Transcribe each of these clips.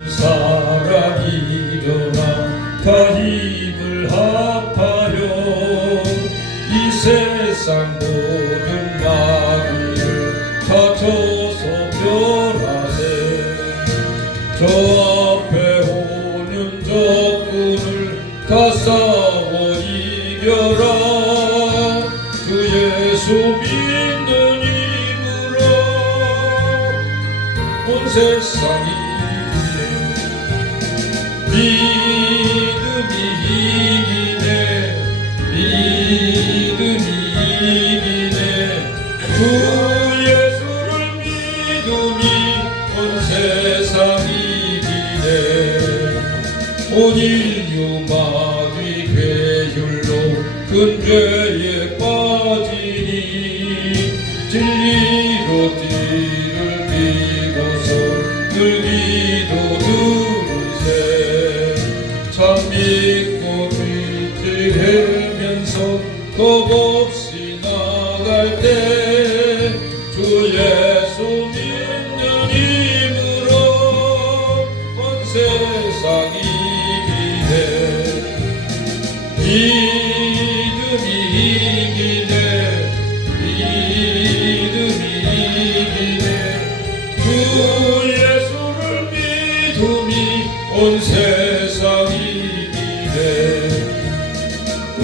사랑 일어나 다 힘을 합하여 이 세상 모든 마귀를 다쳐서 멸하네. 저 앞에 오는 적군을 다 싸워 이겨라. 그 예수 믿는 힘으로 온 세상이 믿음이 이기네. 믿음이 이기네. 주 예수를 믿음이 온 세상이 이기네. 온 인류 마귀 괴율로 큰 죄에 빠지니 진리로 띠를 띠고서 늘 기도 참 믿고 믿으면서 겁없이 나갈 때 주 예수 믿는 힘으로 온 세상이 이기네. 믿음이 이기네. 믿음이 이기네. 주 예수를 믿음이 온 세상이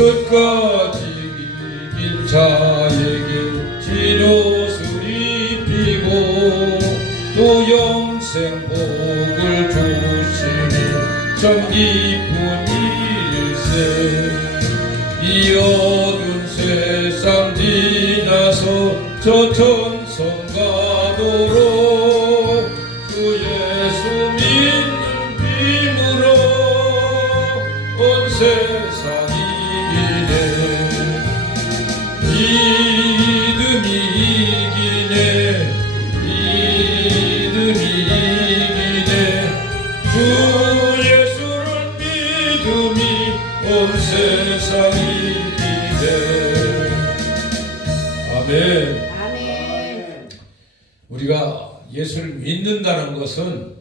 끝까지 이긴 자에게 진옷을 입히고 또 영생 복을 주시니 참 기쁜 일세. 이 어두운 세상 지나서 저 천성 가도록 주 예수 믿는 힘으로 온 세상이 믿음이 이기네. 믿음이 이기네. 주 예수를 믿음이 온 세상이 이기네. 아멘. 아멘. 우리가 예수를 믿는다는 것은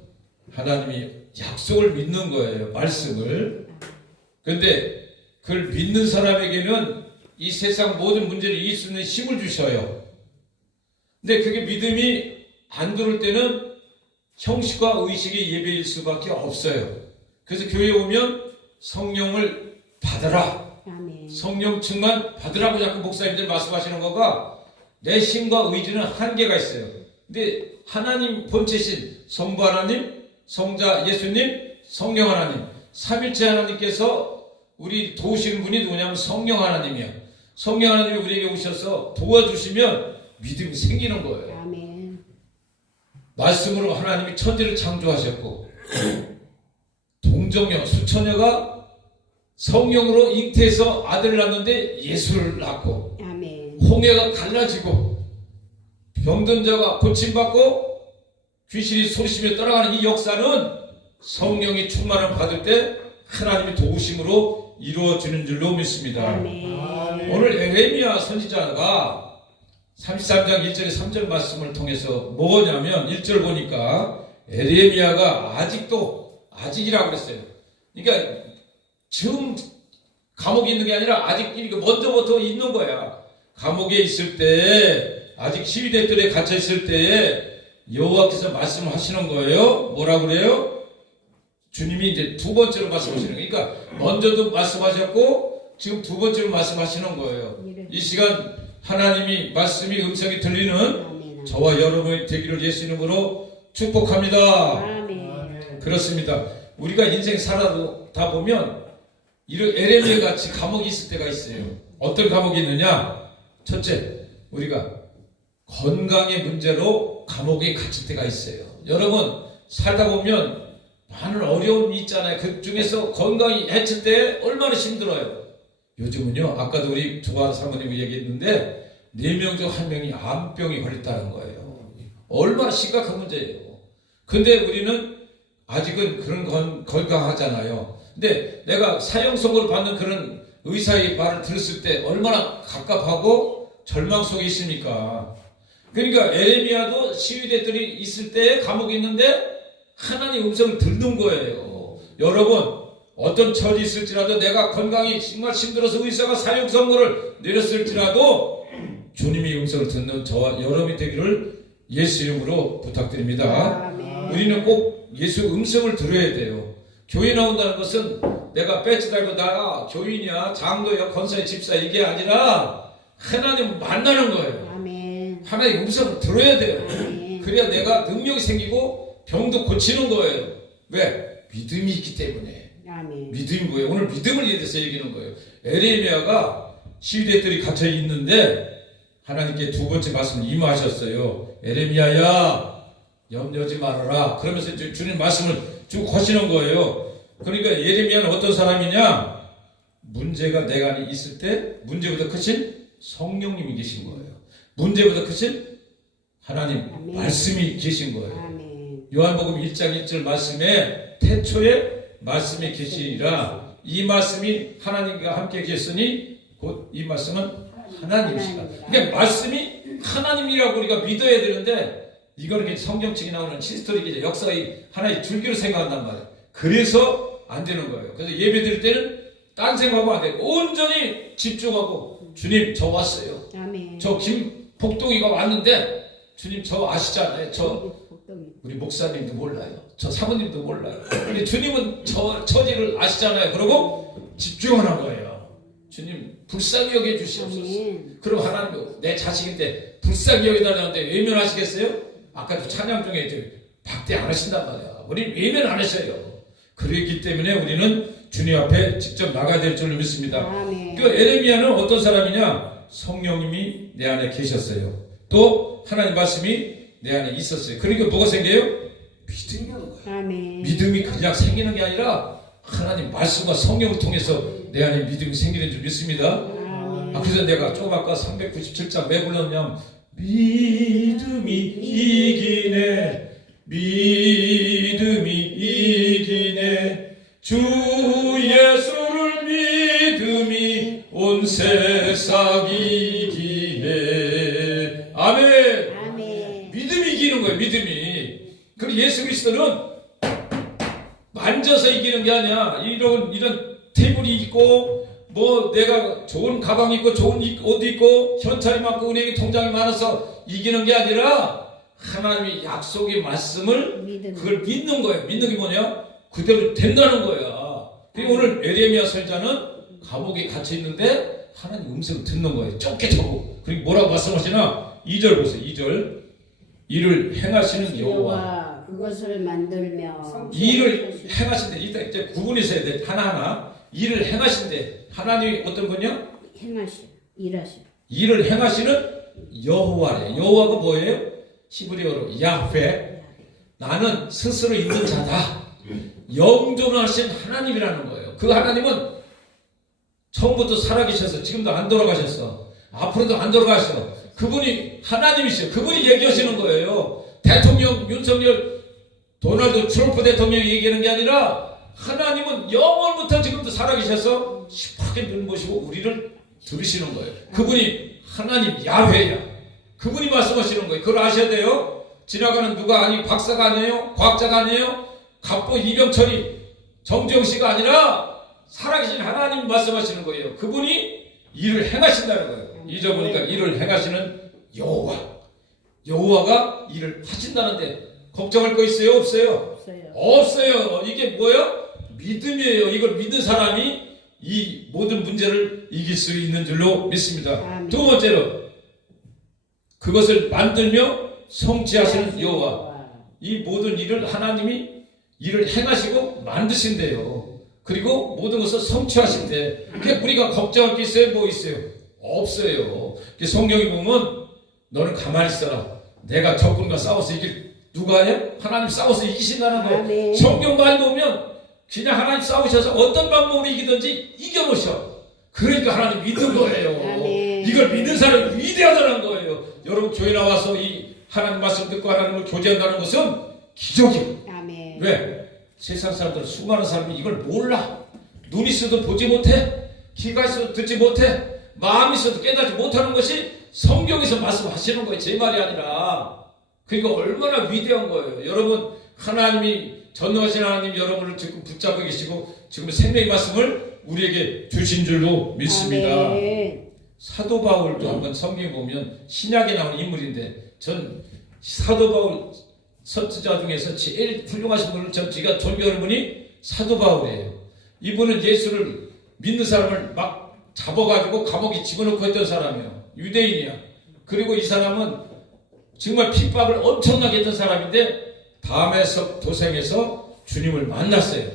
하나님이 약속을 믿는 거예요. 말씀을. 그런데 그걸 믿는 사람에게는 이 세상 모든 문제를 이길 수 있는 힘을 주셔요. 근데 그게 믿음이 안 들어올 때는 형식과 의식의 예배일 수밖에 없어요. 그래서 교회에 오면 성령을 받아라. 아멘. 성령 충만 받으라고 자꾸 목사님들 말씀하시는 거가 내 힘과 의지는 한계가 있어요. 근데 하나님 본체신 성부 하나님, 성자 예수님, 성령 하나님, 삼일체 하나님께서 우리 도우시는 분이 누구냐면 성령 하나님이에요. 성령 하나님이 우리에게 오셔서 도와주시면 믿음이 생기는 거예요. 아멘. 말씀으로 하나님이 천지를 창조하셨고 동정녀 수처녀가 성령으로 잉태해서 아들을 낳는데 예수를 낳고 아멘. 홍해가 갈라지고 병든 자가 고침받고 귀신이 소리치며 떠나가는 이 역사는 성령이 충만을 받을 때 하나님의 도우심으로 이루어지는 줄로 믿습니다. 아멘. 오늘 에레미야 선지자가 33장 1절에 3절 말씀을 통해서 뭐냐면 1절 보니까 에레미야가 아직이라고 그랬어요. 그러니까 지금 감옥에 있는 게 아니라 아직 먼저부터 있는 거야. 감옥에 있을 때 아직 시위대들에 갇혀 있을 때에 여호와께서 말씀을 하시는 거예요. 뭐라고 그래요? 주님이 이제 두 번째로 말씀하시는 거예요. 그러니까 먼저도 말씀하셨고 지금 두 번째로 말씀하시는 거예요. 이 시간 하나님이 말씀이 음성이 들리는 아멘. 저와 여러분이 되기를 예수 이름으로 축복합니다. 아멘. 그렇습니다. 우리가 인생 살아다 보면 이런 에레미야 같이 감옥이 있을 때가 있어요. 어떤 감옥이 있느냐? 첫째, 우리가 건강의 문제로 감옥에 갇힐 때가 있어요. 여러분 살다 보면 많은 어려움이 있잖아요. 그 중에서 건강이 해칠 때 얼마나 힘들어요. 요즘은요, 아까도 우리 조아 사모님이 얘기했는데 4명 중 1명이 암병이 걸렸다는 거예요. 얼마나 심각한 문제예요. 근데 우리는 아직은 그런 건 건강하잖아요. 근데 내가 사형 선고를 받는 그런 의사의 말을 들었을 때 얼마나 갑갑하고 절망 속에 있습니까? 그러니까 에레미야도 시위대들이 있을 때 감옥에 있는데 하나님 음성을 듣는 거예요. 여러분 어떤 처지 있을지라도 내가 건강이 정말 힘들어서 의사가 사형 선고를 내렸을지라도 주님의 음성을 듣는 저와 여러분이 되기를 예수 이름으로 부탁드립니다. 아멘. 우리는 꼭 예수 음성을 들어야 돼요. 교회 나온다는 것은 내가 배지 달고 나 교인이야 장로야 권사야 집사 이게 아니라 하나님 만나는 거예요. 아멘. 하나님의 음성을 들어야 돼요. 아멘. 그래야 내가 능력이 생기고 병도 고치는 거예요. 왜? 믿음이 있기 때문에. 아멘. 믿음이 뭐예요? 오늘 믿음을 대해서 얘기하는 거예요. 에레미야가 시대들이 갇혀 있는데 하나님께 두 번째 말씀을 임하셨어요. 에레미야야 염려하지 말아라. 그러면서 주님 말씀을 쭉 하시는 거예요. 그러니까 에레미야는 어떤 사람이냐? 문제가 내 안에 있을 때 문제보다 크신 성령님이 계신 거예요. 문제보다 크신 하나님 아멘. 말씀이 계신 거예요. 아멘. 요한복음 1장 1절 말씀에 태초에 말씀이 계시니라. 이 말씀이 하나님과 함께 계셨으니 곧 이 말씀은 하나님이시다. 그러니까 말씀이 하나님이라고 우리가 믿어야 되는데 이거는 성경책에 나오는 히스토리 역사의 하나의 줄기로 생각한단 말이에요. 그래서 안 되는 거예요. 그래서 예배 드릴 때는 딴 생각하면 안 되고 온전히 집중하고 주님 저 왔어요. 아멘. 저 김복동이가 왔는데 주님 저 아시잖아요. 저 복덩이. 우리 목사님도 몰라요. 저 사모님도 몰라요. 근데 주님은 저 처지를 아시잖아요. 그러고 집중하는 거예요. 주님 불쌍히 여겨 주시옵소서. 아멘. 그럼 하나님도 내 자식인데 불쌍히 여기달라는데 외면하시겠어요? 아까도 찬양 중에 이제 박대 안 하신단 말이야. 우리 외면 안 하셔요. 그렇기 때문에 우리는 주님 앞에 직접 나가야 될 줄을 믿습니다. 아멘. 그 에레미야는 어떤 사람이냐? 성령님이 내 안에 계셨어요. 또 하나님 말씀이 내 안에 있었어요. 그러니까 뭐가 생겨요? 믿음이 오는 거예요. 아멘. 믿음이 그냥 생기는 게 아니라 하나님 말씀과 성령을 통해서 내 안에 믿음이 생기는 줄 믿습니다. 아멘. 그래서 내가 조금 아까 397장 왜 불렀냐면 믿음이 이기네 믿음이 이기네 주 예수를 믿음이 온 세상 이기네. 아멘. 아멘. 믿음이 이기는 거예요. 믿음이. 그리고 예수 그리스도는 만져서 이기는 게 아니야. 이런 테이블이 있고 뭐 내가 좋은 가방 입고 좋은 옷 입고 현찰이 많고 은행에 통장이 많아서 이기는 게 아니라 하나님의 약속의 말씀을 믿음. 그걸 믿는 거예요. 믿는 게 뭐냐? 그대로 된다는 거야. 그리고 오늘 에레미야 선지자는 감옥에 갇혀 있는데 하나님 음성을 듣는 거예요. 쫓겨져고. 그리고 뭐라고 말씀하시나? 2절 보세요. 2절. 이를 행하시는 여호와. 그것을 만들며 일을 행하신대. 일단 이제 구분해서 해야 돼. 하나하나. 일을 행하신대. 하나님이 어떤 분이요? 행하시 일하시. 일을 행하시는 여호와래. 여호와가 뭐예요? 히브리어로 야훼. 나는 스스로 있는 자다. 영존하신 하나님이라는 거예요. 그 하나님은 처음부터 살아계셔서 지금도 안 돌아가셨어. 앞으로도 안 돌아가셔. 그분이 하나님이시죠. 그분이 얘기하시는 거예요. 대통령 윤석열 도널드 트럼프 대통령이 얘기하는 게 아니라 하나님은 영원부터 지금도 살아계셔서 시퍼게 눈 보시고 우리를 들으시는 거예요. 그분이 하나님 야훼야. 그분이 말씀하시는 거예요. 그걸 아셔야 돼요. 지나가는 누가 아니고 박사가 아니에요. 과학자가 아니에요. 갑보 이병철이 정주영씨가 아니라 살아계신 하나님 말씀하시는 거예요. 그분이 일을 행하신다는 거예요. 잊어보니까 일을 행하시는 여호와. 여호와가 일을 하신다는데 걱정할 거 있어요? 없어요? 없어요. 없어요. 이게 뭐예요? 믿음이에요. 이걸 믿는 사람이 이 모든 문제를 이길 수 있는 줄로 믿습니다. 아멘. 두 번째로 그것을 만들며 성취하시는 여호와. 이 모든 일을 하나님이 일을 행하시고 만드신대요. 그리고 모든 것을 성취하신대. 그러니까 우리가 걱정할 게 있어요? 뭐 있어요? 없어요. 성경이 보면 너는 가만히 있어라. 내가 적군과 싸워서 이길 누가 해요? 하나님 싸워서 이기신다는 거예요. 아멘. 성경 많이 보면 그냥 하나님 싸우셔서 어떤 방법으로 이기든지 이겨보셔. 그러니까 하나님 믿는 거예요. 아멘. 이걸 믿는 사람이 위대하다는 거예요. 여러분 교회 나와서 이 하나님 말씀 듣고 하나님을 교제한다는 것은 기적이에요. 아멘. 왜? 세상 사람들은 수많은 사람이 이걸 몰라. 눈이 있어도 보지 못해. 귀가 있어도 듣지 못해. 마음이 있어도 깨닫지 못하는 것이 성경에서 말씀하시는 거예요. 제 말이 아니라. 그러니까 얼마나 위대한 거예요. 여러분 하나님이 전능하신 하나님 여러분을 지금 붙잡고 계시고 지금 생명의 말씀을 우리에게 주신 줄로 믿습니다. 아멘. 사도 바울도 한번 성경에 보면 신약에 나오는 인물인데 전 사도 바울 선지자 중에서 제일 훌륭하신 분을 제가 존경하는 분이 사도 바울이에요. 이분은 예수를 믿는 사람을 막 잡아가지고 감옥에 집어넣고 했던 사람이에요. 유대인이야. 그리고 이 사람은 정말 핍박을 엄청나게 했던 사람인데 담에석 도생에서 주님을 만났어요.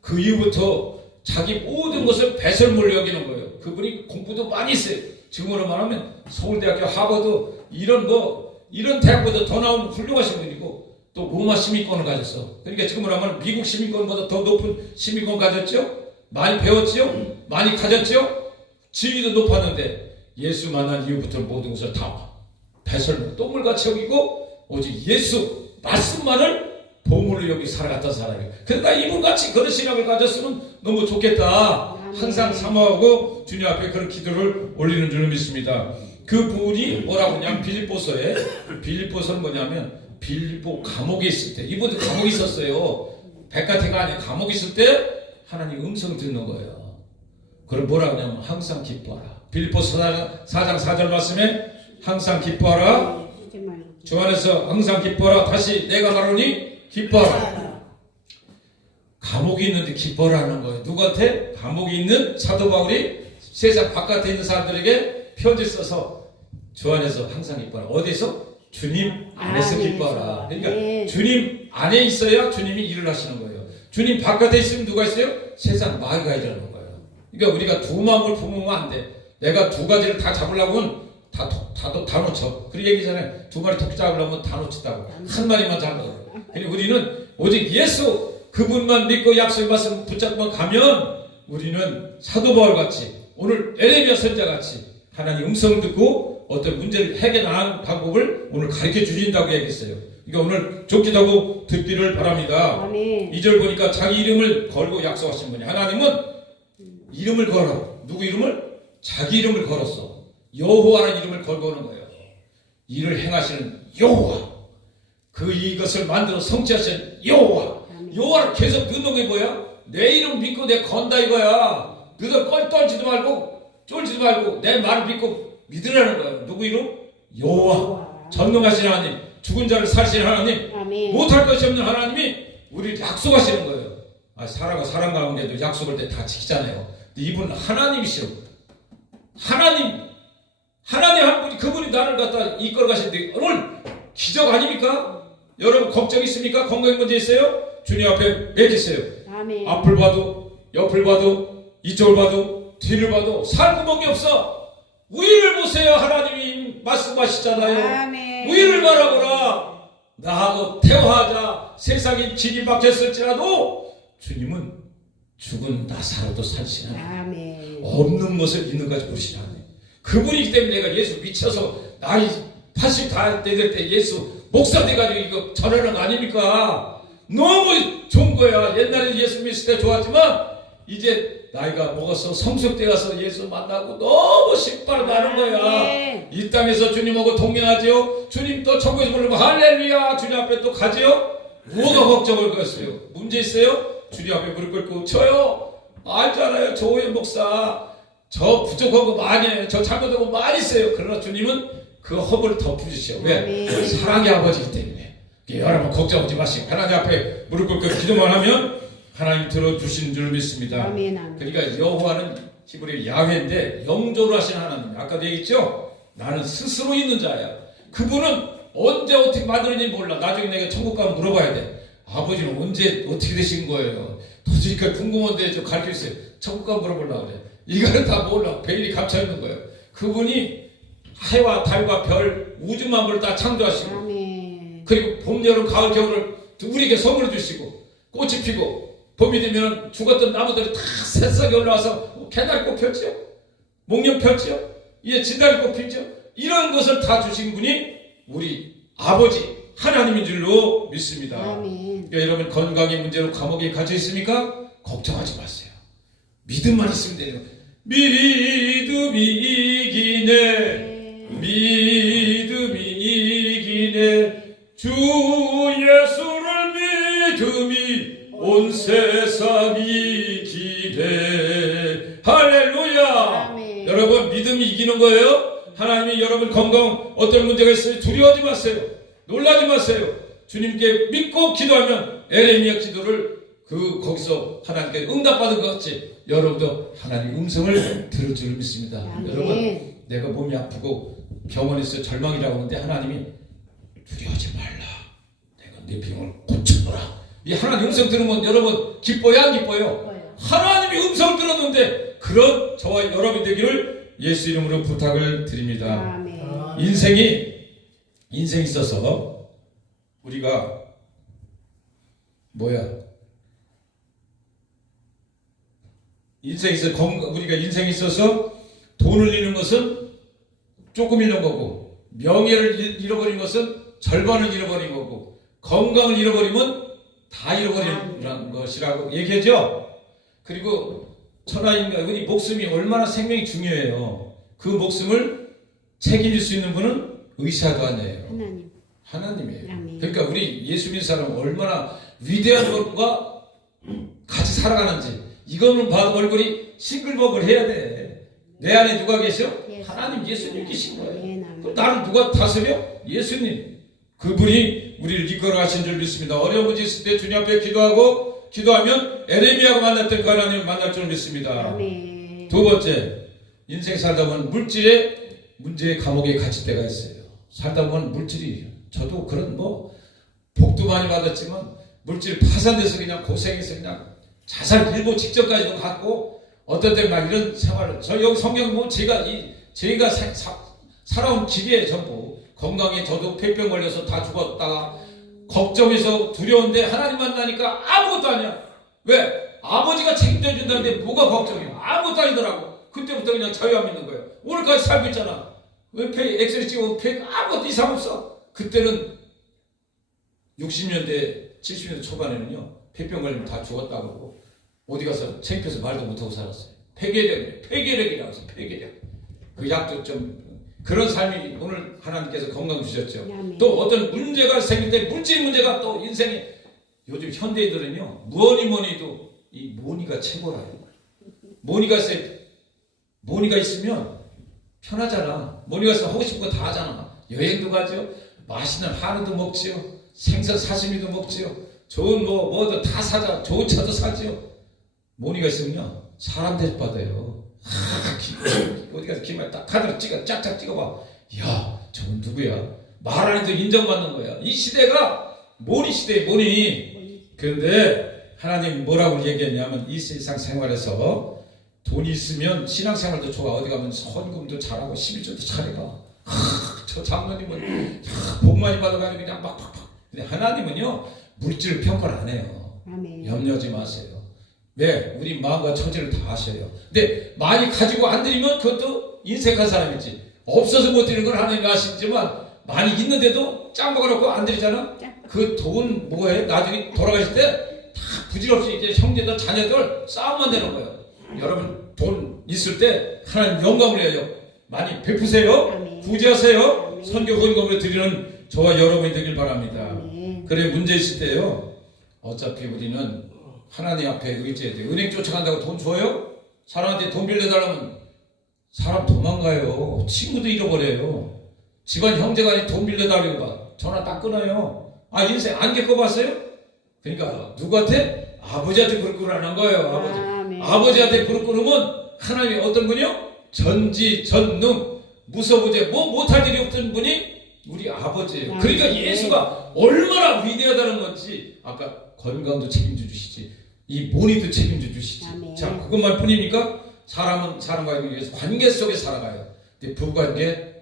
그 이후부터 자기 모든 것을 배설물로 여기는 거예요. 그분이 공부도 많이 했어요. 지금으로 말하면 서울대학교 하버드 이런 대학보다 더 나온 훌륭하신 분이고 또 로마 시민권을 가졌어. 그러니까 지금으로 하면 미국 시민권보다 더 높은 시민권 가졌죠. 많이 배웠죠. 많이 가졌죠. 지위도 높았는데 예수 만난 이후부터 모든 것을 다 배설물 똥물같이 여기고 오직 예수 말씀만을 보물로 여기 살아갔던 사람이에요. 그러니까 이분같이 그런 신앙을 가졌으면 너무 좋겠다. 항상 사모하고 주님 앞에 그런 기도를 올리는 줄 믿습니다. 그 분이 뭐라고 하냐면 빌립보서는 뭐냐면 빌립보 감옥에 있을 때 이분도 감옥에 있었어요. 백가태가 아니라 감옥에 있을 때 하나님 음성을 듣는 거예요. 그걸 뭐라고 하냐면 항상 기뻐하라. 빌립보서 4장 4절 말씀에 항상 기뻐하라. 주 안에서 항상 기뻐하라. 다시 내가 말하니 기뻐하라. 감옥에 있는데 기뻐하라는 거예요. 누구한테? 감옥에 있는 사도 바울이 세상 바깥에 있는 사람들에게 편지 써서 주 안에서 항상 기뻐하라. 어디서? 주님 안에서 기뻐하라. 그러니까 주님 안에 있어야 주님이 일을 하시는 거예요. 주님 바깥에 있으면 누가 있어요? 세상 마귀가 일하는 거예요. 그러니까 우리가 두 마음을 품으면 안 돼. 내가 두 가지를 다 잡으려고 하면 다 놓쳐. 그 얘기잖아요. 두 마리 토끼 잡으려면 다 놓친다고. 한 마리만 잡아요. 그리고 우리는 오직 예수 그분만 믿고 약속의 말씀 붙잡고 가면 우리는 사도 바울 같이 오늘 에레미야 선지자 같이 하나님 음성을 듣고 어떤 문제를 해결하는 방법을 오늘 가르쳐 주신다고 얘기했어요. 그러니까 오늘 좋기도 하고 듣기를 바랍니다. 아멘. 2절 보니까 자기 이름을 걸고 약속하신 분이 하나님은 이름을 걸어. 누구 이름을? 자기 이름을 걸었어. 여호와라는 이름을 걸고 오는 거예요. 이를 행하시는 여호와. 이것을 만들어 성취하신 여호와. 여호와를 계속 넣는 게 뭐야? 내 이름 믿고 내 건다 이거야. 너도 떨지도 말고 쫄지도 말고 내 말을 믿고 믿으라는 거야. 누구 이름? 여호와. 전능하신 하나님, 죽은 자를 살리시는 하나님, 아멘. 못할 것이 없는 하나님이 우리를 약속하시는 거예요. 사람과 사람 가운데도 약속할 때 다 지키잖아요. 이분은 하나님이시오. 하나님 한 분이 그분이 나를 갖다 이끌어 가시는데 오늘 기적 아닙니까? 여러분 걱정 있습니까? 건강 문제 있어요? 주님 앞에 매기세요. 아멘. 앞을 봐도 옆을 봐도 이쪽을 봐도 뒤를 봐도 살 구멍이 없어. 위를 보세요. 하나님이 말씀하시잖아요. 아멘. 위를 바라보라. 나하고 대화하자. 세상이 길이 막혔을지라도 주님은 죽은 나사로도 살리시는 아멘. 없는 것을 있는 것까지 부르시는 하나님. 그분이기 때문에 내가 예수 미쳐서 나이 80 다 될 때 예수 목사 돼가지고 이거 전하는 거 아닙니까? 너무 좋은 거야. 옛날에 예수 믿을 때 좋았지만 이제 나이가 먹어서 성숙돼 가서 예수 만나고 너무 신바로 나는 거야. 이 땅에서 주님하고 동행하지요. 주님 또 천국에서 부르고 할렐루야 주님 앞에 또 가지요. 뭐가 걱정을 거였어요? 문제 있어요? 주님 앞에 무릎 꿇고 저요 알잖아요. 조호연 목사 저 부족한 거 많이 해요. 저 잘못한 거 많이 있어요. 그러나 주님은 그 허물을 덮어주시오. 왜? 사랑의 아버지이기 때문에. 여러분 걱정하지 마시고 하나님 앞에 무릎 꿇고 기도만 하면 하나님 들어주시는 줄 믿습니다. 아멘. 그러니까 여호와는 히브리 야훼인데 영조로 하신 하나님. 아까도 얘기했죠? 나는 스스로 있는 자야. 그분은 언제 어떻게 만들었는지 몰라. 나중에 내가 천국 가면 물어봐야 돼. 아버지는 언제 어떻게 되신 거예요? 도저히 궁금한데 좀 가르쳐주세요. 천국 가면 물어보려고 그래. 이거는 다 몰라. 베일이 감춰있는 거예요. 그분이 해와 달과 별 우주 만물을 다 창조하시고 아멘. 그리고 봄, 여름, 가을, 겨울을 우리에게 선물을 주시고 꽃이 피고 봄이 되면 죽었던 나무들이 다 새싹이 올라와서 개나리꽃 폈지요. 목련 폈지요. 이제 진달이꽃 피죠. 이런 것을 다 주신 분이 우리 아버지 하나님인 줄로 믿습니다. 아멘. 그러니까 여러분 건강의 문제로 감옥에 갇혀 있습니까? 걱정하지 마세요. 믿음만 있으면 돼요. 믿음이 이기네. 믿음이 이기네. 주 예수를 온 세상이 기대. 할렐루야. 아멘. 여러분 믿음이 이기는 거예요. 하나님이 여러분 건강 어떤 문제가 있어요. 두려워하지 마세요. 놀라지 마세요. 주님께 믿고 기도하면 에레미야 기도를 거기서 하나님께 응답받은 것 같이 여러분도 하나님 음성을 들을 줄 믿습니다. 아멘. 여러분 내가 몸이 아프고 병원에서 절망이라고 하는데 하나님이 두려워하지 말라. 내가 네 병을 고쳐노라. 이 하나님 음성 들으면 여러분 기뻐요 안 기뻐요? 기뻐요. 하나님이 음성을 들었는데 그런 저와 여러분이 되기를 예수 이름으로 부탁을 드립니다. 아멘. 인생이 있어서 우리가 우리가 인생이 있어서 돈을 잃는 것은 조금 잃는 거고, 명예를 잃어버린 것은 절반을 잃어버린 거고, 건강을 잃어버리면 다 잃어버리는 것이라고 얘기하죠. 그리고 천하인간 우리 목숨이 얼마나 생명이 중요해요. 그 목숨을 책임질 수 있는 분은 의사도 아니에요. 하나님이에요. 아멘. 그러니까 우리 예수 믿는 사람은 얼마나 위대한 것과 같이 살아가는지 이거는 봐도 얼굴이 싱글벙글 해야 돼. 내 안에 누가 계셔? 하나님 예수님 계신 거예요. 그럼 나를 누가 다스려? 예수님. 그분이 우리를 이끌어 가신 줄 믿습니다. 어려운 문제 있을 때 주님 앞에 기도하면 에레미야가 만났던 그 하나님을 만날 줄 믿습니다. 아멘. 두 번째, 인생 살다 보면 물질의 문제의 감옥에 갇힐 때가 있어요. 살다 보면 물질이, 저도 그런 복도 많이 받았지만 물질 파산돼서 그냥 고생해서 그냥 자살 일보 직전까지도 갔고, 어떤 때는 막 이런 생활을, 저 여기 성경 보면 제가 살아온 길이에요. 전부 건강에 저도 폐병 걸려서 다 죽었다가 걱정해서 두려운데 하나님 만나니까 아무것도 아니야. 왜? 아버지가 책임져 준다는데 뭐가 걱정이야? 아무것도 아니더라고. 그때부터 그냥 자유함 있는 거예요. 오늘까지 살고 있잖아. 왜 엑스레이 찍으면 아무것도 이상 없어. 그때는 60년대 70년대 초반에는요 폐병 걸리면 다 죽었다고 그러고 어디 가서 창피해서 말도 못하고 살았어요. 폐결핵이라고 해서 폐결핵. 그 약도 좀 그런 삶이 오늘 하나님께서 건강 주셨죠. 아멘. 또 어떤 문제가 생길 때 물질 문제가 또 인생에 요즘 현대인들은요 뭐니도 이 모니가 최고라요. 모니가 있으면 편하잖아. 모니가 있으면 하고 싶은 거 다 하잖아. 여행도 가죠. 맛있는 한우도 먹지요. 생선 사시미도 먹지요. 좋은 뭐도 다 사자. 좋은 차도 사지요. 모니가 있으면요 사람 대접받아요. 어디 가서 기말 딱 카드로 짝짝 찍어봐. 야, 저건 누구야? 말 안 해도 인정받는 거야. 이 시대가 모니 시대에 모니. 그런데 하나님 뭐라고 얘기했냐면 이 세상 생활에서 돈이 있으면 신앙생활도 좋아. 어디 가면 헌금도 잘하고 11조도 잘해가. 저 장로님은 복 많이 받아가지고 그냥 막. 근데 하나님은요 물질을 평가를 안 해요. 아멘. 염려하지 마세요. 네, 우리 마음과 처지를 다 아셔요. 근데 많이 가지고 안 드리면 그것도 인색한 사람이지. 없어서 못 드리는 건 하나님이 아시지만 많이 있는데도 짱 먹어놓고 안 드리잖아. 그 돈 뭐해? 나중에 돌아가실 때 다 부질없이 이제 형제들 자녀들 싸움만 되는 거예요. 여러분 돈 있을 때 하나님 영광을 해요. 많이 베푸세요. 아멘. 부지하세요. 아멘. 선교 헌금을 드리는 저와 여러분이 되길 바랍니다. 아멘. 그래 문제 있을 때요. 어차피 우리는 하나님 앞에 의지해야 돼. 은행 쫓아간다고 돈 줘요? 사람한테 돈 빌려달라면 사람 도망가요. 친구도 잃어버려요. 집안 형제간에 돈 빌려달라고 봐. 전화 딱 끊어요. 아 인생 안 겪어봤어요? 그러니까 누구한테? 아버지한테 그럴 걸 하는 거예요. 아버지한테 그럴 거면 하나님이 어떤 분이요? 전지전능 무서부재 못할 일이 없던 분이 우리 아버지예요. 그러니까 예수가 얼마나 위대하다는 건지 아까 건강도 책임져 주시지 이 모니도 책임져 주시지. 아멘. 자 그것만 뿐입니까? 사람은 사람과의 위해서 관계 속에 살아가요. 근데 부부관계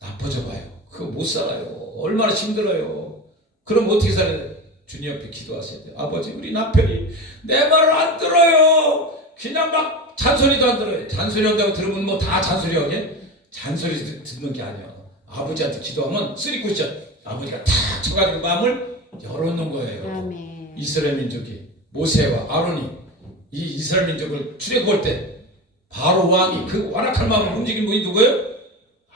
나빠져 봐요. 그거 못 살아요. 얼마나 힘들어요. 그럼 어떻게 살아야 돼? 주님 앞에 기도하셔야 돼요. 아버지 우리 남편이 내 말을 안 들어요. 그냥 막 잔소리도 안 들어요. 잔소리 한다고 들으면 뭐 다 잔소리 하게? 잔소리 듣는 게 아니야. 아버지한테 기도하면 쓰리쿠션 아버지가 탁 쳐가지고 마음을 열어놓는 거예요. 아멘. 이스라엘 민족이 모세와 아론이 이 이스라엘 민족을 출애굽할 때 바로 왕이 그 완악한 마음을 움직인 분이 누구예요?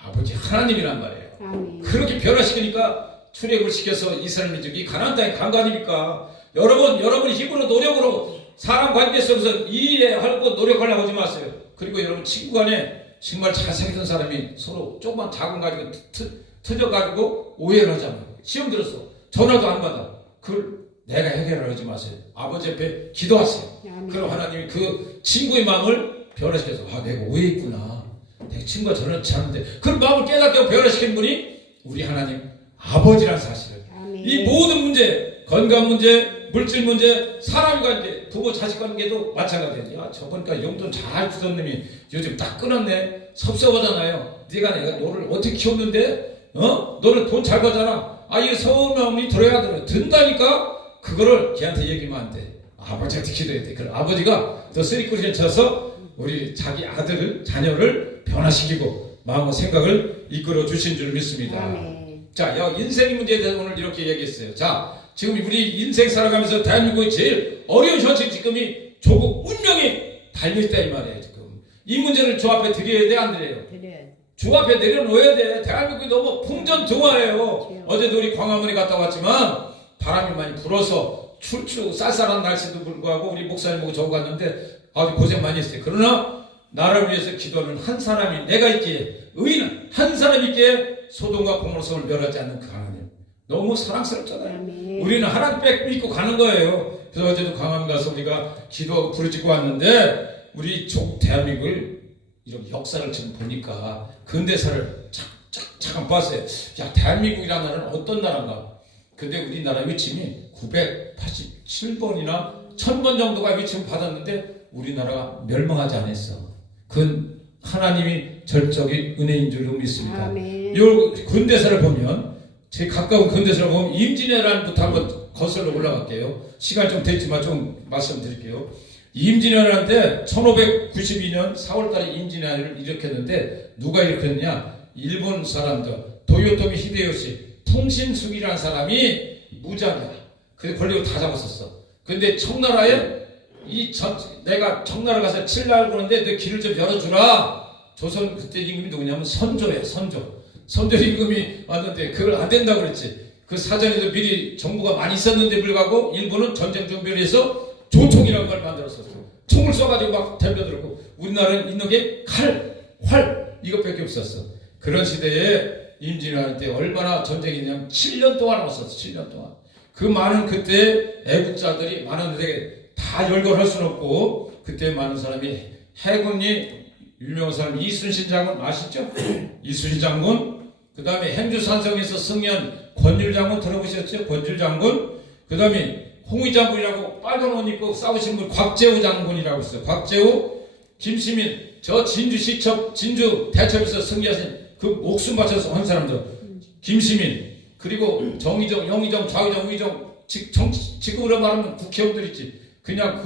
아버지 하나님이란 말이에요. 아멘. 그렇게 변화시키니까 출애굽을 시켜서 이스라엘 민족이 가나안 땅에 간 거 아닙니까? 여러분 힘으로 노력으로 사람 관계 속에서 이해하고 노력하려고 하지 마세요. 그리고 여러분 친구 간에 정말 잘 사귀던 사람이 서로 조금만 작은 가지고 터져가지고 오해를 하잖아요. 시험 들었어. 전화도 안 받아. 그걸 내가 해결을 하지 마세요. 아버지 앞에 기도하세요. 아멘. 그럼 하나님이 그 친구의 마음을 변화시켜서 내가 오해했구나. 내 친구가 저는 잘하는데 그런 마음을 깨닫게 변화시키는 분이 우리 하나님 아버지라는 사실을. 아멘. 이 모든 문제, 건강 문제, 물질 문제, 사람 관계, 부모 자식 관계도 마찬가지예요. 야, 저번까 용돈 잘 주던 놈이 요즘 딱 끊었네. 섭섭하잖아요. 내가 너를 어떻게 키웠는데? 너는 돈 잘 벌잖아. 이 서운함이 들어야 돼. 든다니까 그거를 걔한테 얘기하면 안 돼. 아버지한테 기도해야 돼. 그럼 아버지가 더 쓰리꾸리를 쳐서 우리 자기 아들을, 자녀를 변화시키고 마음과 생각을 이끌어 주신 줄 믿습니다. 아멘. 자, 인생 문제에 대해서 오늘 이렇게 얘기했어요. 자, 지금 우리 인생 살아가면서 대한민국의 제일 어려운 현실 지금이 조국 운명이 달려있다 이 말이에요. 지금 이 문제를 주 앞에 드려야 돼, 안 드려요? 드려야 돼. 주 앞에 내려놓아야 돼. 대한민국이 너무 풍전등화해요. 그렇죠. 어제도 우리 광화문에 갔다 왔지만 바람이 많이 불어서 출추 쌀쌀한 날씨도 불구하고 우리 목사님하고 저거 갔는데 아주 고생 많이 했어요. 그러나 나라를 위해서 기도하는 한 사람이 내가 있기에 의인 한 사람이 있기에 소돔과 고모르섬을 멸하지 않는 그 하나님 너무 사랑스럽잖아요. 아멘. 우리는 하나님 백 믿고 가는 거예요. 그래서 어제도 광화문 가서 우리가 기도하고 부르짖고 왔는데 우리 대한민국을 이런 역사를 지금 보니까 근대사를 잠깐 봤어요. 야, 대한민국이라는 나라는 어떤 나라인가? 근데 우리나라 위침이 987번이나 1000번 정도가 위침을 받았는데 우리나라가 멸망하지 않았어. 그건 하나님이 절적인 은혜인 줄로 믿습니다. 아멘. 요 근대사를 보면 제 가까운 근대사를 보면 임진왜란부터 한번 거슬러 올라갈게요. 시간 좀 됐지만 좀 말씀드릴게요. 임진왜란 때 1592년 4월달에 임진왜란을 일으켰는데 누가 일으켰느냐? 일본 사람들 도요토미 히데요시 풍신수기라는 사람이 무장이야. 그래서 걸리고 다 잡았었어. 근데 청나라에 내가 청나라 가서 칠라를 보는데 내 길을 좀 열어주라. 조선 그때 임금이 누구냐면 선조예요. 선조 임금이 왔는데 그걸 안 된다고 그랬지. 그 사전에도 미리 정보가 많이 있었는데 불구하고 일본은 전쟁 준비를 해서 조총이라는 걸 만들었었어. 총을 쏴가지고 막 덤벼들었고 우리나라는 있는 게 칼, 활 이것밖에 없었어. 그런 시대에 임진왜란 때 얼마나 전쟁이 있냐면 7년 동안 왔었어. 7년 동안. 그 많은 그때 애국자들이 많은데 다 열거할 수는 없고 그때 많은 사람이 해군이 유명한 사람 이순신 장군 아시죠? 이순신 장군 그 다음에 행주산성에서 승리한 권율 장군 들어보셨죠? 권율 장군 그 다음에 홍의 장군이라고 빨간 옷 입고 싸우신 분 곽재우 장군이라고 있어요. 곽재우, 김시민 저 진주시청 진주 대첩에서 승리하신 그 목숨 바쳐서 한 사람들 김시민 그리고 정의정, 영의정, 좌의정, 의정 지금으로 말하면 국회의원들 있지. 그냥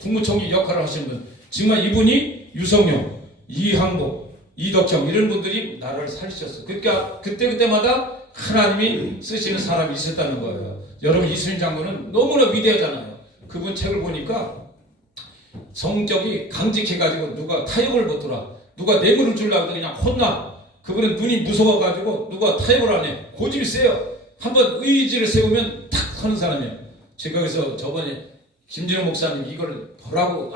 국무총리 역할을 하시는 분 정말 이분이 유성룡, 이항복, 이덕정 이런 분들이 나라를 살리셨어. 그러니까 그때마다 하나님이 쓰시는 사람이 있었다는 거예요. 여러분 이순신 장군은 너무나 위대하잖아요. 그분 책을 보니까 성격이 강직해가지고 누가 타협을 못하라. 누가 뇌물을 주려고 해도 그냥 혼나. 그분은 눈이 무서워가지고 누가 타협을 안 해. 고집이 세요. 한번 의지를 세우면 탁 하는 사람이에요. 제가 그래서 저번에 김진호 목사님 이걸 보라고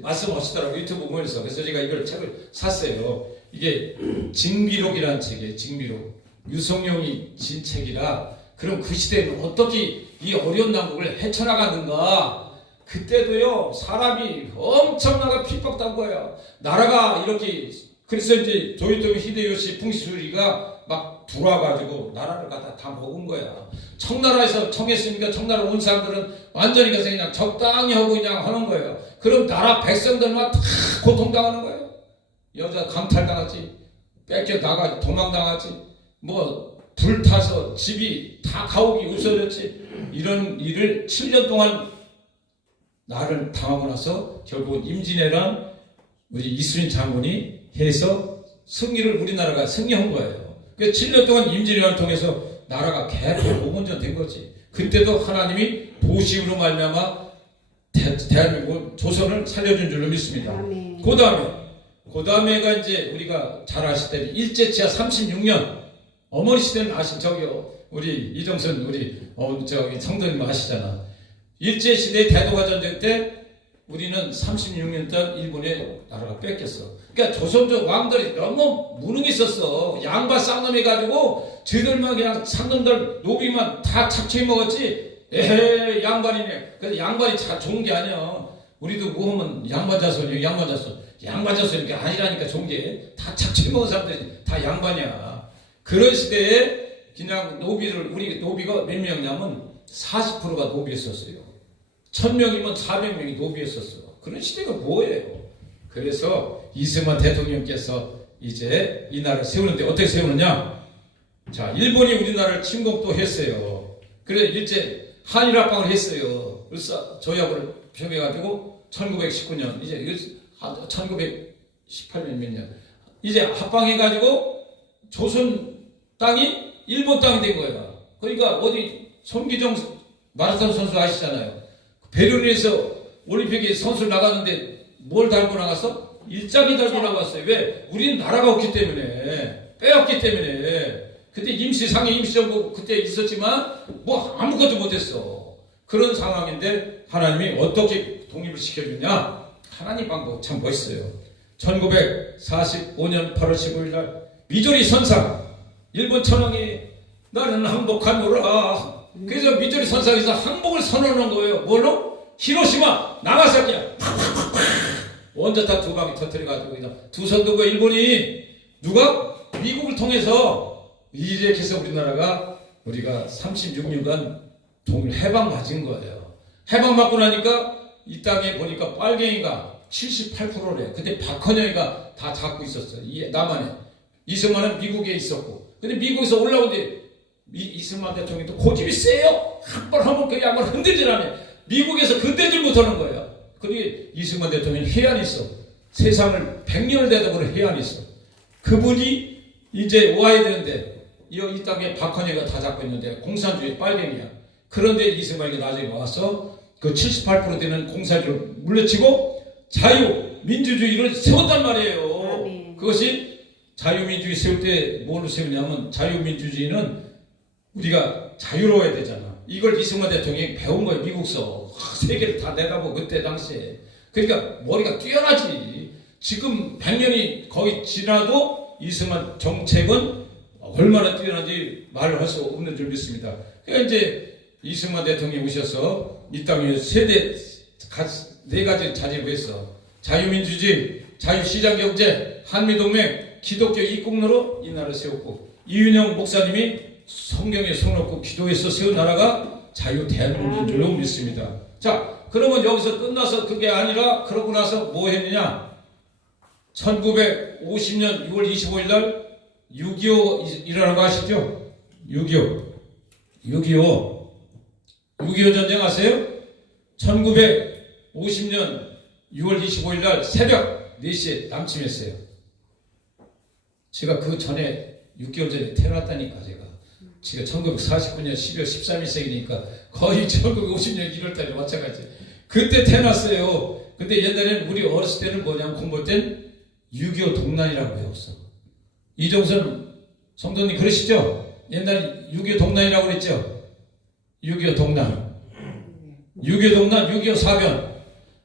말씀하시더라고요. 유튜브 보면서. 그래서 제가 이걸 책을 샀어요. 이게 징비록이라는 책이에요. 징비록. 유성룡이 진 책이라 그럼 그 시대에는 어떻게 이 어려운 난국을 헤쳐나가는가. 그때도요 사람이 엄청나게 핍박당한 거예요. 나라가 이렇게 그래서 이제 도요토미 히데요시 풍신수기가 막 들어와가지고 나라를 갖다 다 먹은 거야. 청나라에서 청했으니까 청나라 온 사람들은 완전히 가서 그냥 적당히 하고 그냥 하는 거예요. 그럼 나라 백성들만 다 고통당하는 거예요. 여자 강탈당하지, 뺏겨 나가지, 도망당하지, 뭐 불타서 집이 다 가옥이 없어졌지. 이런 일을 7년 동안 나를 당하고 나서 결국 임진왜란 우리 이순신 장군이 해서 승리를 우리나라가 승리한 거예요. 그 7년 동안 임진왜란을 통해서 나라가 개판 5원전 된 거지. 그때도 하나님이 보시으로 말미암아 대한민국 조선을 살려준 줄로 믿습니다. 그 다음에가 이제 우리가 잘 아시다시피 일제치하 36년 어머니 시대는 아신 저기요 우리 이정선 우리 저기 성도님 아시잖아. 일제시대 대도가 전쟁 때 우리는 36년 동안 일본의 나라가 뺏겼어. 그러니까 조선족 왕들이 너무 무능했었어. 양반 쌍놈 해가지고 저들만 그냥 상놈들 노비만 다 착취해 먹었지. 에헤 양반이네. 그래서 양반이 좋은 게 아니야. 우리도 뭐 하면 양반 자손이야. 양반 자손. 양반 자손이 아니라니까 좋은 게 다 착취해 먹은 사람들이 다 양반이야. 그런 시대에 그냥 노비를 우리 노비가 몇 명이냐면 40%가 노비였었어요. 1000명이면 400명이 노비였었어. 그런 시대가 뭐예요? 그래서 이승만 대통령께서 이제 이 나라를 세우는데 어떻게 세우느냐? 자, 일본이 우리나라를 침공도 했어요. 그래 일제 한일 합방을 했어요. 조약을 펴매가지고 1919년 이제 1918년 몇 년 이제 합방해가지고 조선 땅이 일본 땅이 된 거야. 그러니까 어디 손기정 마라톤 선수 아시잖아요. 베를린에서 올림픽에 선수를 나갔는데 뭘 달고 나갔어? 일장이 달고 나갔어요. 왜? 우리는 나라가 없기 때문에 빼앗기 때문에 그때 임시상해 임시정부 그때 있었지만 뭐 아무것도 못했어. 그런 상황인데 하나님이 어떻게 독립을 시켜주냐? 하나님 방법 참 멋있어요. 1945년 8월 15일 날 미조리 선상 일본 천황이 나는 항복하노라. 그래서 미조리 선상에서 항복을 선언한 거예요. 뭘로? 히로시마, 나가사키야. 원자탄 두 방이 터뜨려가지고 그냥 두 선두가 일본이 누가? 미국을 통해서 이렇게 해서 우리가 36년간 독일 해방 맞은 거예요. 해방 맞고 나니까 이 땅에 보니까 빨갱이가 78%래. 근데 박헌영이가 다 잡고 있었어요. 남한에. 이승만은 미국에 있었고. 근데 미국에서 올라오는데 이승만 대통령도 고집이 세요. 한 번 하면 그 양반 흔들질 않아요. 미국에서 흔들질 못하는 거예요. 그게 이승만 대통령이 해안이 있어. 세상을 100년을 대답으로 해안이 있어. 그분이 이제 와야 되는데 이 땅에 박헌영이가 다 잡고 있는데 공산주의 빨갱이야. 그런데 이승만이 나중에 와서 그 78% 되는 공산주의를 물리치고 자유민주주의를 세웠단 말이에요. 아멘. 그것이 자유민주주의 세울 때 뭘로 세우냐면 자유민주주의는 우리가 자유로워야 되잖아. 이걸 이승만 대통령이 배운 거예요. 미국서. 세계를 다 내다보고 그때 당시에. 그러니까 머리가 뛰어나지. 지금 100년이 거의 지나도 이승만 정책은 얼마나 뛰어난지 말을 할 수 없는 줄 믿습니다. 그러니까 이제 이승만 대통령이 오셔서 이 땅에 네 가지 자질을 했어. 자유민주주의, 자유시장경제, 한미동맹, 기독교 이국노로 이 나라를 세웠고 이윤영 목사님이 성경에 손 놓고 기도해서 세운 나라가 자유대한민국인 줄로 믿습니다. 자, 그러면 여기서 끝나서 그게 아니라 그러고 나서 뭐 했느냐? 1950년 6월 25일 날 6.25 일어난 거 아시죠? 6.25 전쟁 아세요? 1950년 6월 25일 날 새벽 4시에 남침했어요. 제가 그 전에 6개월 전에 태어났다니까 제가 1949년 12월 13일생이니까 거의 1950년 1월달에 마찬가지. 그때 태어났어요. 근데 옛날에는 우리 어렸을 때는 뭐냐면 공부할 땐 6.25 동란이라고 배웠어. 이종선 성도님 그러시죠? 옛날에 6.25 동란이라고 그랬죠? 6.25 동란, 6.25 동란, 6.25 사변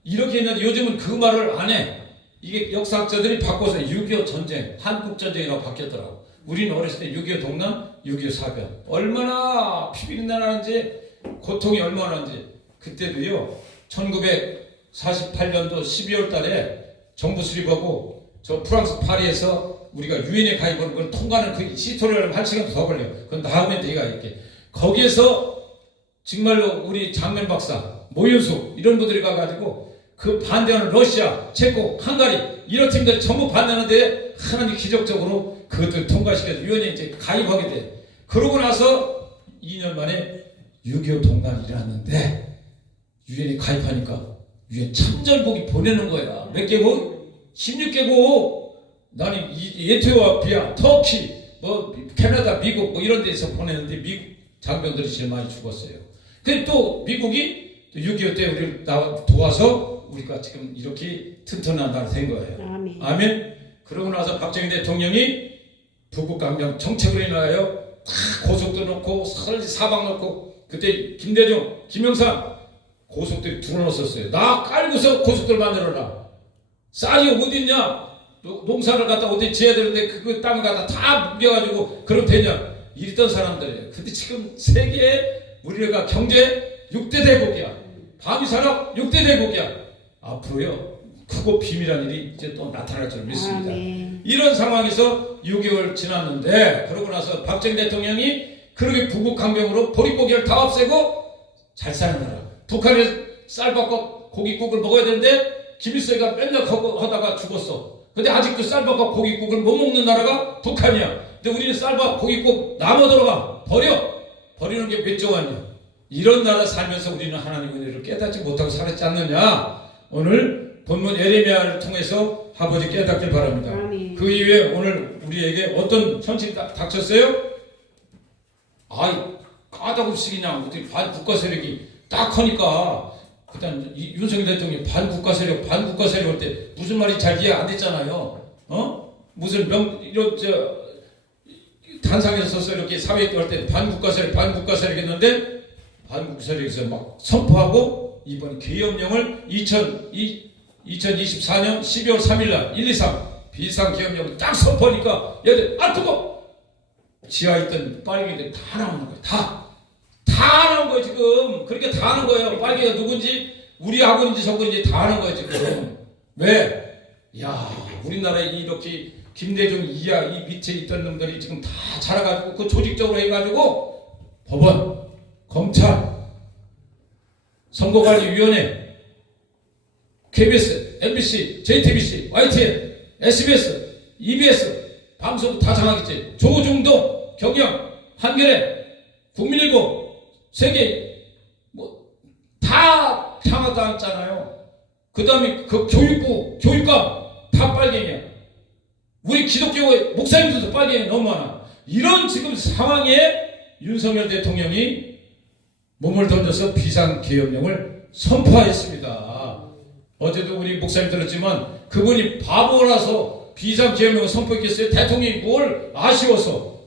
이렇게 했는데 요즘은 그 말을 안 해. 이게 역사학자들이 바꿔서 6.25 전쟁, 한국전쟁이라고 바뀌었더라고. 우리는 어렸을 때 6.25 동란, 6.25 사변 얼마나 피비린내 나는지 고통이 얼마나 나는지. 그때도요 1948년도 12월 달에 정부 수립하고 저 프랑스 파리에서 우리가 유엔에 가입하는 걸 통과하는 그 시토리를 할 시간도 더 걸려요. 그건 다음에 내가 이렇게 거기에서 정말로 우리 장면 박사 모윤수 이런 분들이 가가지고 그 반대하는 러시아, 체코, 헝가리 이런 팀들이 전부 반대하는데 하나님 기적적으로 그것들 통과시켜서 유엔에 이제 가입하게 돼. 그러고 나서 2년 만에 6.25 동란이 일어났는데 유엔에 가입하니까 유엔 참전국이 보내는 거야. 몇 개국? 16개국. 나는 에티오피아, 터키, 뭐 캐나다, 미국 뭐 이런 데서 보내는데 미국 장병들이 제일 많이 죽었어요. 근데 또 미국이 6.25 때 우리를 도와서 우리가 지금 이렇게 튼튼한 나라 된 거예요. 아멘. 아멘. 그러고 나서 박정희 대통령이 부국강령 정책으로 인하여 다 고속도 놓고 사방 놓고 그때 김대중, 김영삼 고속들이 둘러섰어요. 나 깔고서 고속들 만들어라. 쌀이 어딨냐? 농사를 갖다 어디 지어야 되는데 그 땅을 갖다 다 뭉개가지고 그럼 되냐? 이랬던 사람들이에요. 근데 지금 세계에 우리가 경제 6대 대국이야. 방위산업 6대 대국이야. 앞으로요 크고 비밀한 일이 이제 또 나타날 줄 믿습니다. 이런 상황에서 6개월 지났는데 그러고 나서 박정희 대통령이 그렇게 부국 강병으로 보릿고기를 다 없애고 잘 사는 나라. 북한에 쌀밥과 고깃국을 먹어야 되는데 김일성이가 맨날 하다가 죽었어. 근데 아직도 쌀밥과 고깃국을 못 먹는 나라가 북한이야. 근데 우리는 쌀밥 고깃국 남아 들어가 버리는 게 몇 조 원이야. 이런 나라 살면서 우리는 하나님의 은혜를 깨닫지 못하고 살았지 않느냐. 오늘 본문 에레미야를 통해서 아버지 깨닫길 바랍니다. 그 이후에 오늘 우리에게 어떤 현실이 닥쳤어요? 아이 까닭없이 그냥 어떻게 반국가 세력이 딱 하니까 그다음 윤석열 대통령이 반국가 세력 할 때 무슨 말이 잘 이해 안 됐잖아요. 무슨 이런 단상에서 서서 이렇게 사회에 할 때 반국가 세력 했는데 반국 세력에서 막 선포하고 이번 계엄령을 2024년 12월 3일날 123 비상계엄령을 딱 선포하니까 얘들 뜨거! 지하에 있던 빨갱이들 다 나오는 거예요. 다 나온 거예요 지금. 그렇게 다 하는 거예요. 빨갱이가 누군지 우리 학원인지 저건인지 다 하는 거예요 지금. 왜? 야 우리나라에 이렇게 김대중 이하 이 밑에 있던 놈들이 지금 다 자라가지고 그 조직적으로 해가지고 법원, 검찰, 선거관리위원회, KBS, MBC, JTBC, YTN, SBS, EBS 방송 다 장악했지. 조중동, 경영, 한겨레, 국민일보, 세계 다 장악당했잖아요. 그 다음에 그 교육부, 교육감 다 빨갱이야. 우리 기독교의 목사님들도 빨갱이 너무 많아. 이런 지금 상황에 윤석열 대통령이 몸을 던져서 비상계엄령을 선포했습니다. 어제도 우리 목사님 들었지만 그분이 바보라서 비상계엄령을 선포했겠어요? 대통령이 뭘 아쉬워서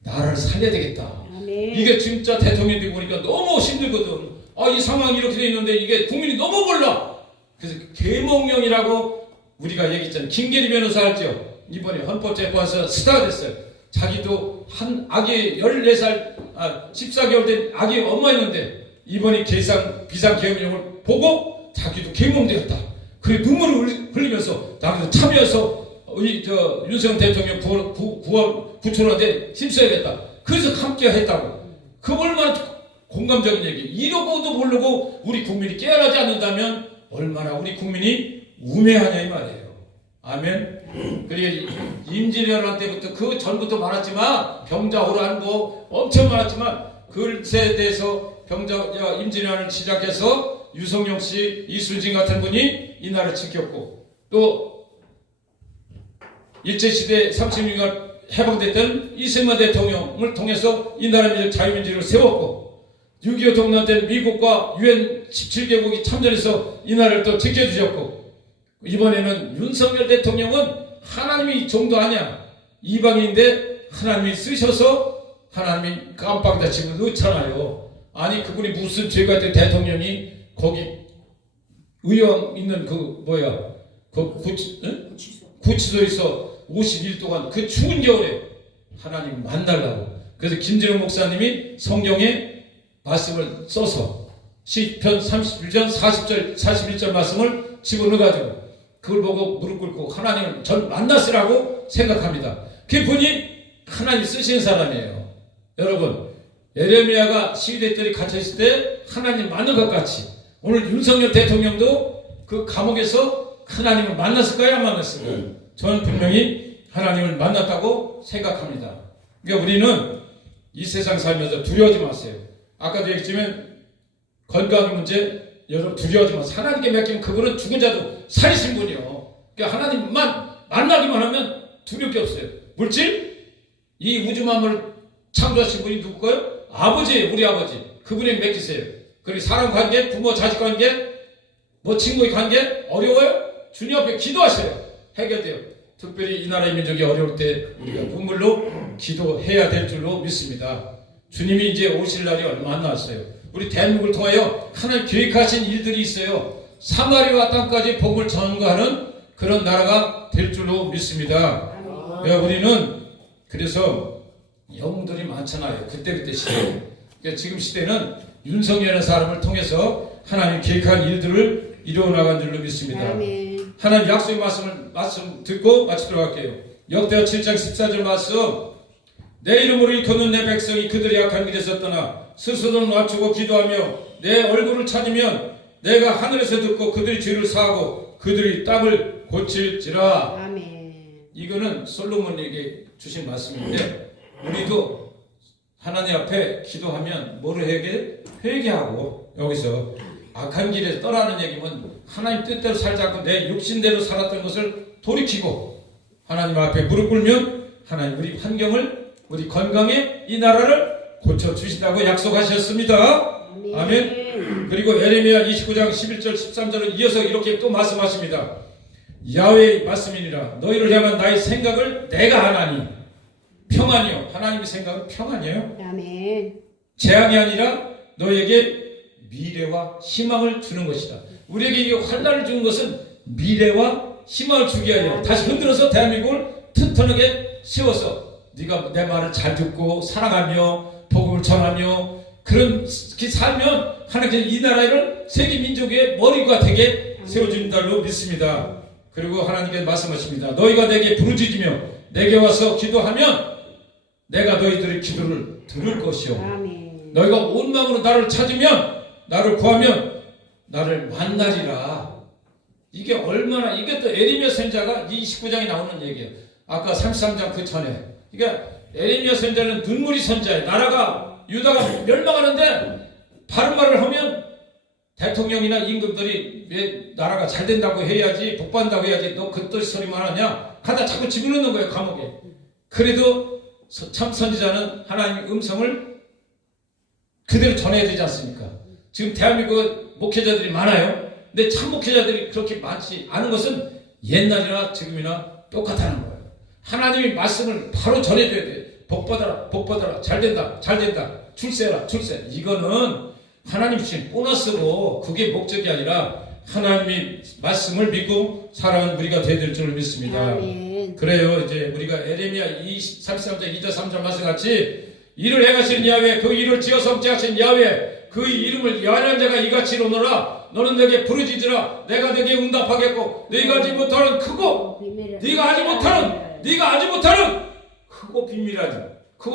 나라를 살려야 되겠다. 이게 진짜 대통령이 보니까 너무 힘들거든. 이 상황이 이렇게 돼 있는데 이게 국민이 너무 몰라. 그래서 계몽령이라고 우리가 얘기했잖아요. 김계리 변호사 알죠? 이번에 헌법재판소 스타가 됐어요. 자기도 한 아기 14살 14개월 된 아기 엄마였는데 이번에 비상계엄령을 보고 자기도 계몽되었다. 그래 눈물을 흘리면서 나도 참여해서 윤석열 대통령 구출하는데 힘써야겠다. 그래서 함께 했다고. 그 얼마나 공감적인 얘기. 이러고도 모르고 우리 국민이 깨어나지 않는다면 얼마나 우리 국민이 우매하냐 이 말이에요. 아멘. 그리고 임진왜란 때부터 그 전부터 많았지만 병자호란 엄청 많았지만 그것에 대해서 임진왜란을 시작해서 유성룡 씨, 이순신 같은 분이 이 나라를 지켰고 또 일제시대 30년간 해방됐던 이승만 대통령을 통해서 이 나라 자유민주를 세웠고 6.25 동란 때 미국과 UN 17개국이 참전해서 이 나라를 또 지켜주셨고 이번에는 윤석열 대통령은 하나님이 정도 아니야. 이방인인데 하나님이 쓰셔서 하나님이 깜빡이다 집을 넣잖아요. 아니 그분이 무슨 죄가 있던 대통령이 거기 의원 있는 구치소에서 50일 동안 그 추운 겨울에 하나님 만나려고. 그래서 김진웅 목사님이 성경에 말씀을 써서 시편 31편 41절 말씀을 집어넣어가지고 그걸 보고 무릎 꿇고 하나님을 전 만났으라고 생각합니다. 그분이 하나님 쓰시는 사람이에요. 여러분 에레미야가 시위대들이 갇혀있을 때 하나님 만난 것 같이 오늘 윤석열 대통령도 그 감옥에서 하나님을 만났을까요? 안 만났을까요? 저는 분명히 하나님을 만났다고 생각합니다. 그러니까 우리는 이 세상 살면서 두려워하지 마세요. 아까도 얘기했지만 건강 문제 여러분 두려워하지 마세요. 하나님께 맡기면 그분은 죽은 자도 살리신 분이요. 그러니까 하나님만 만나기만 하면 두려울 게 없어요. 물질? 이 우주 만물을 창조하신 분이 누구일까요? 아버지예요. 우리 아버지. 그분에게 맡기세요. 그리고 사람 관계, 부모 자식 관계, 친구의 관계 어려워요? 주님 앞에 기도하세요. 해결돼요. 특별히 이 나라의 민족이 어려울 때 우리가 눈물로 기도해야 될 줄로 믿습니다. 주님이 이제 오실 날이 얼마 안 남았어요. 우리 대한민국을 통하여 하나님 계획하신 일들이 있어요. 사마리아 땅까지 복음을 전가하는 그런 나라가 될 줄로 믿습니다. 우리는 그래서 영웅들이 많잖아요. 그때 시대에. 그러니까 지금 시대는 윤석열이라는 사람을 통해서 하나님 계획한 일들을 이루어나간 줄로 믿습니다. 아멘. 하나님 약속의 말씀 듣고 마치도록 할게요. 역대하 7장 14절 말씀. 내 이름으로 일컫는 내 백성이 그들의 약한 길에서 떠나 스스로 낮추고 기도하며 내 얼굴을 찾으면 내가 하늘에서 듣고 그들의 죄를 사하고 그들의 땅을 고칠지라. 아멘. 이거는 솔로몬에게 주신 말씀인데 우리도 하나님 앞에 기도하면 뭐를 회개하고 여기서 악한 길에 떠나는 얘기면 하나님 뜻대로 살지 않고 내 육신대로 살았던 것을 돌이키고 하나님 앞에 무릎 꿇으면 하나님 우리 환경을 우리 건강에 이 나라를 고쳐주신다고 약속하셨습니다. 아멘. 그리고 에레미야 29장 11절 13절은 이어서 이렇게 또 말씀하십니다. 야훼의 말씀이니라 너희를 향한 나의 생각을 내가 하나니 평안이요. 하나님의 생각은 평안이에요. 아멘. 재앙이 아니라 너에게 미래와 희망을 주는 것이다. 우리에게 이 환난을 주는 것은 미래와 희망을 주기 위하여 다시 흔들어서 대한민국을 튼튼하게 세워서 네가 내 말을 잘 듣고 사랑하며 복음을 전하며 그렇게 살면 하나님께서 이 나라를 세계 민족의 머리가 되게 세워준다로 믿습니다. 그리고 하나님께서 말씀하십니다. 너희가 내게 부르짖으며 내게 와서 기도하면 내가 너희들의 기도를 들을 것이요. 아멘. 너희가 온 마음으로 나를 찾으면 나를 구하면 나를 만나리라. 이게 얼마나 이게 또 에레미야 선지자가 29장에 나오는 얘기예요. 아까 33장 그 전에. 그러니까 에레미야 선지자는 눈물이 선지자예요. 나라가 유다가 멸망하는데 바른 말을 하면 대통령이나 임금들이 왜 나라가 잘 된다고 해야지 복받는다고 해야지 너 그 뜻 소리만 하냐 하다 자꾸 집어넣는 거예요 감옥에. 그래도 참 선지자는 하나님의 음성을 그대로 전해야 되지 않습니까? 지금 대한민국 목회자들이 많아요. 근데 참 목회자들이 그렇게 많지 않은 것은 옛날이나 지금이나 똑같다는 거예요. 하나님의 말씀을 바로 전해줘야 돼. 복받아라 복받아라 잘된다 잘된다 출세해라 출세. 이거는 하나님 주신 보너스고 그게 목적이 아니라 하나님의 말씀을 믿고 살아가는 우리가 되어야 될 줄 믿습니다. 아멘. 그래요. 이제 우리가 에레미야 33장 2절 3절 말씀같이 이를 행하신 야훼 그 일을 지어 성취하신 야훼 그 이름을 여호와는 자가 이같이 이르노라 너는 내게 부르짖으라 내가 내게 응답하겠고 네가 하지 못하는 크고 네가 하지 못하는 크고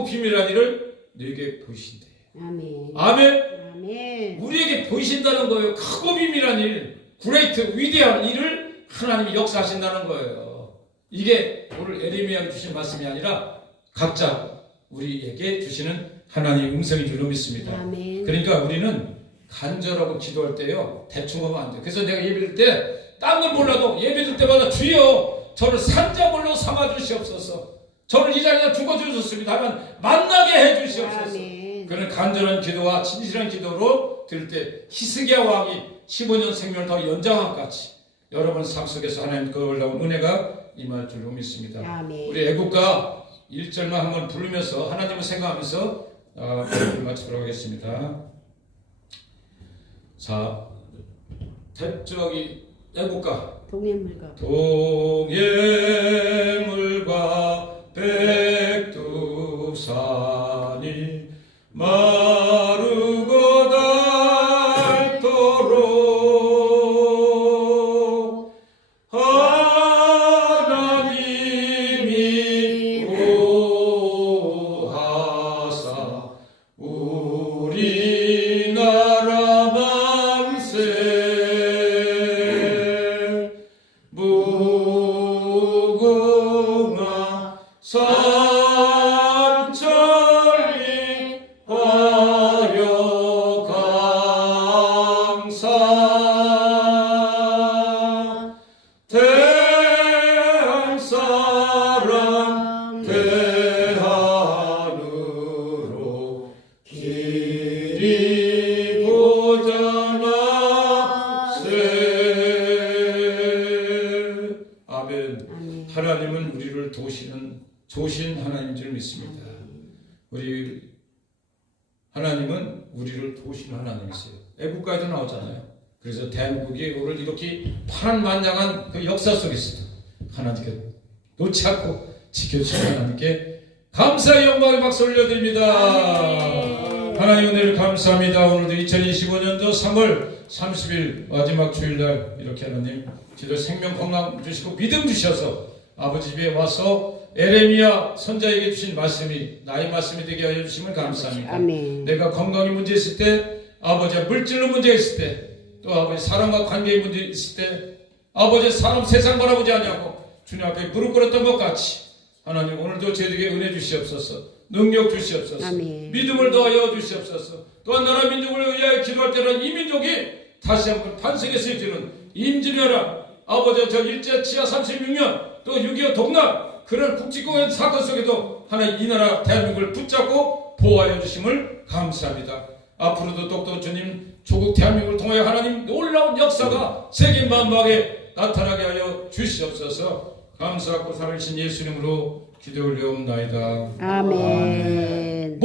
비밀한 일을 네게 보이신대. 아멘. 아멘. 아멘. 우리에게 보이신다는 거예요. 크고 비밀한 일, 그레이트 위대한 일을 하나님이 역사하신다는 거예요. 이게 오늘 에레미야가 주신 말씀이 아니라 각자 우리에게 주시는 하나님의 음성인 줄로 믿습니다. 아멘. 그러니까 우리는 간절하고 기도할 때요 대충 하면 안 돼요. 그래서 내가 예배드릴 때 딴 건 몰라도 예배드릴 때마다 주여 저를 산자물로 삼아주시옵소서. 저를 이 자리에 죽어주셨습니다 하면 만나게 해주시옵소서. 아멘. 그는 간절한 기도와 진실한 기도로 드릴 때 히스기야 왕이 15년 생명을 더 연장한 것 같이 여러분 삶 속에서 하나님 그 놀라운 은혜가 임할 줄로 믿습니다. 아멘. 우리 애국가 1절만 한번 부르면서 하나님을 생각하면서 기도를 마치도록 하겠습니다. 자, 저기 애국가 동해물과 동해물과 백두산이 마르고 닳도록 하나님이 구하사 우리나라 만세 무궁화 삼천리 화려강사 대한사람 대한으로 길이 보자나세. 아멘. 아멘. 하나님은 우리를 도우시는 좋으신 하나님인 줄 믿습니다. 우리 하나님은 우리를 도우시는 하나님이세요. 애국가에도 나오잖아요. 그래서 대한민국이 오늘 이렇게 파란만장한 그 역사 속에서도 하나님께 놓지 않고 지켜주신 하나님께 감사의 영광의 박수 올려드립니다. 하나님 은혜를 감사합니다. 오늘도 2025년도 3월 30일 마지막 주일날 이렇게 하나님 저희들 생명 건강 주시고 믿음 주셔서 아버지 집에 와서 에레미야 선자에게 주신 말씀이 나의 말씀이 되게 하여 주시면 감사합니다. 아멘. 내가 건강에 문제 있을 때, 아버지 물질로 문제 있을 때, 또 아버지 사람과 관계에 문제 있을 때, 아버지 사람 세상 바라보지 아니하고 주님 앞에 무릎 꿇었던 것 같이 하나님 오늘도 저희에게 은혜 주시옵소서, 능력 주시옵소서, 아멘. 믿음을 더하여 주시옵소서. 또한 나라 민족을 위하여 기도할 때는 이 민족이 다시 한번 탄생했을 때는 임진왜란, 아버지 저 일제 치하 36년, 또 6.25 동란 그런 국지공연 사건 속에도 하나님 이 나라 대한민국을 붙잡고 보호하여 주심을 감사합니다. 앞으로도 똑똑 주님 조국 대한민국을 통하여 하나님 놀라운 역사가 세계 만방에 나타나게 하여 주시옵소서. 감사하고 살아계신 예수님으로 기도 올려옵나이다. 아멘.